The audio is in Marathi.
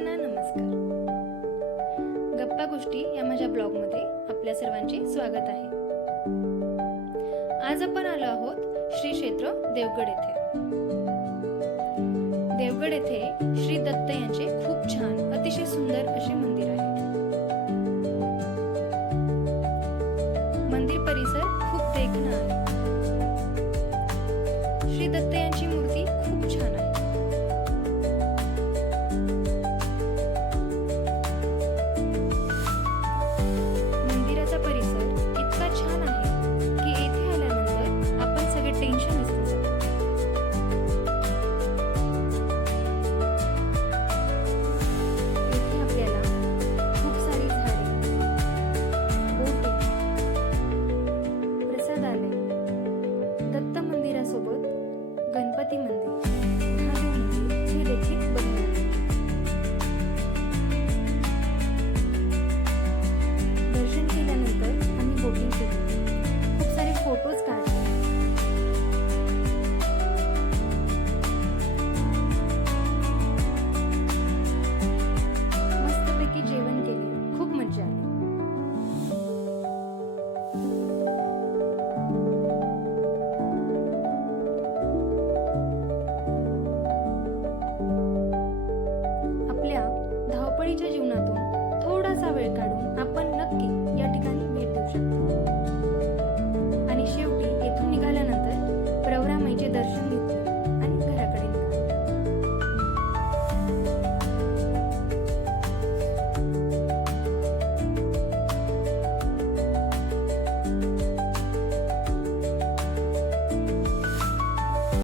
सगळ्यांना नमस्कार. गप्पा गोष्टी या माझ्या ब्लॉगमध्ये आपल्या सर्वांचे स्वागत आहे. आज आपण आलो आहोत श्री क्षेत्र देवगड येथे. देवगड येथे श्री दत्त यांचे खूप छान अतिशय सुंदर असे मंदिर आहे. मंदिर परिसर खूप देखणा आहे. श्री दत्त यांची मूर्ती खूप छान आहे.